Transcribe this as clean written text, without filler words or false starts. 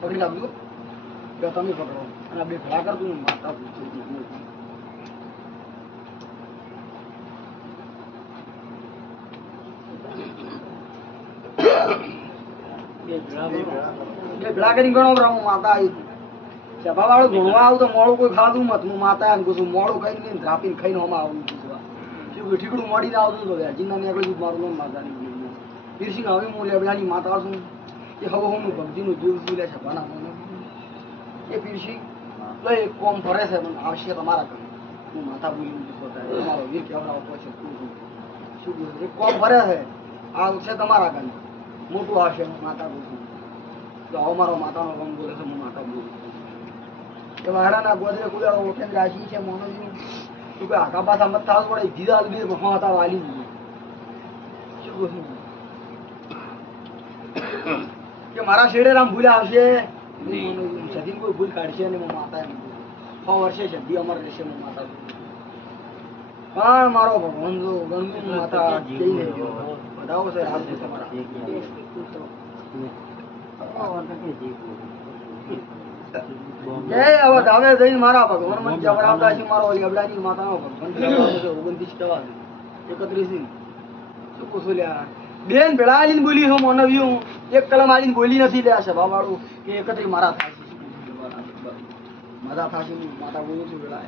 પકડી લાવજો તમે પકડો અને બે ભલા કર દઉં માતા ભેળા કરીને ગણો હું માતા આવી સભા વાળું ભણવા આવું તો મોડું કોઈ ખાધું મત હું માતા એમ કહું મોડું ખાઈને ધ્રાપીને ખાઈને હમણાં આવું ઠીકડું મળીને આવતું તો જીના નીકળી મારું નામ માતાની પીરસિંગ હવે હું લેબડાની માતા છું એ હવે હું ભક્તિનું જીવ છું લે સભાના એ પીરસિંગ તો એક કોમ ફરે છે પણ આવશે તમારા કામ હું માતા બોલી તમારો વીર કહેવડાવતો છે શું એક કોમ ફરે છે આવશે તમારા કામ મોટું આવશે માતા બોલું તો આવો મારો માતાનો કામ બોલે છે હું માતા બોલું એ વાડાના ગોદરે કુદાળો ઓઠેન રાશી છે મોનોજી તું કે આખા પાછા મત થાવ પડે જીદા બે હતા વાલી શું બોલું કે મારા શેડે રામ ભૂલ્યા આવશે સધી કોઈ ભૂલ કાઢશે અને હું માતા એમ 6 વર્ષે સધી અમર રહેશે હું માતા પણ મારો ભગવાન જો ગણગું માતા બધાઓ છે રામ તમારા જય અવધ હવે જઈને મારા ભગવાન મને જવરાવતા છે મારો લેબડાની માતાનો ભગવાન 29 ટવા 31 શું પૂછું લ્યા બેન ભેળાલીને બોલી હું મોનવ્યું એક કલમ આલીને બોલી નથી લે સભા વાળું કે 31 મારા થાય છે મજા થશે માતા બોલું છું ભેળા